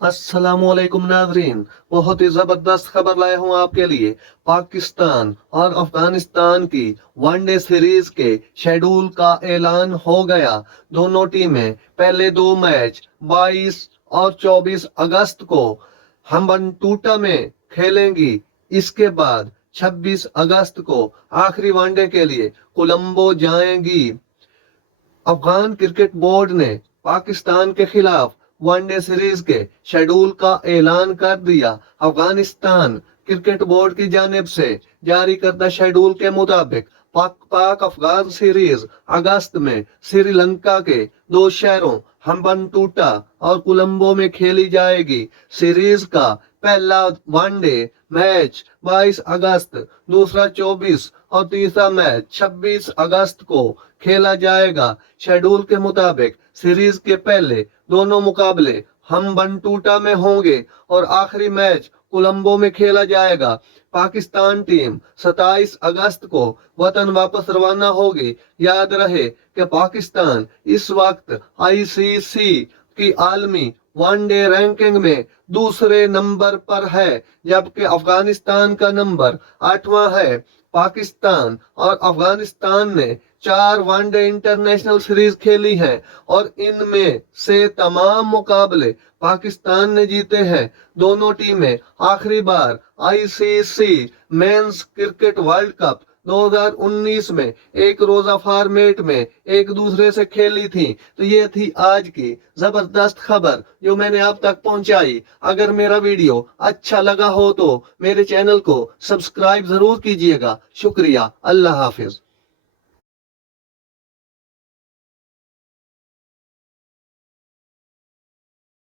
अस्सलाम वालेकुम नाज़रीन, बहुत ही जबरदस्त खबर लाया हूँ आपके लिए। पाकिस्तान और अफगानिस्तान की वनडे सीरीज के शेड्यूल का ऐलान हो गया। दोनों टीमें पहले दो मैच 22 और 24 अगस्त को हम्बनटोटा में खेलेंगी। इसके बाद 26 अगस्त को आखिरी वनडे के लिए कोलंबो जाएंगी। अफगान क्रिकेट बोर्ड ने पाकिस्तान के खिलाफ वनडे सीरीज के शेड्यूल का ऐलान कर दिया। अफगानिस्तान क्रिकेट बोर्ड की जानिब से जारी करदा शेड्यूल के मुताबिक पाक अफगान सीरीज अगस्त में श्रीलंका के दो शहरों हम्बनटोटा और कोलंबो में खेली जाएगी। सीरीज का पहला वनडे मैच 22 अगस्त, दूसरा 24 और तीसरा मैच 26 अगस्त को खेला जाएगा। शेड्यूल के मुताबिक सीरीज के पहले दोनों मुकाबले हम्बनटोटा में होंगे और आखिरी मैच कोलंबो में खेला जाएगा। पाकिस्तान टीम 27 अगस्त को वतन वापस रवाना होगी। याद रहे कि पाकिस्तान इस वक्त आईसीसी की आलमी वनडे रैंकिंग में दूसरे नंबर पर है, जबकि अफगानिस्तान का नंबर 8वां है। पाकिस्तान और अफगानिस्तान ने 4 वनडे इंटरनेशनल सीरीज खेली है और इनमें से तमाम मुकाबले पाकिस्तान ने जीते हैं। दोनों टीमें आखिरी बार ICC men's cricket world cup 2019 में एक रोजा फॉर्मेट में एक दूसरे से खेली थी। तो ये थी आज की जबरदस्त खबर जो मैंने आप तक पहुंचाई। अगर मेरा वीडियो अच्छा लगा हो तो मेरे चैनल को सब्सक्राइब जरूर कीजिएगा। शुक्रिया। अल्लाह हाफिज।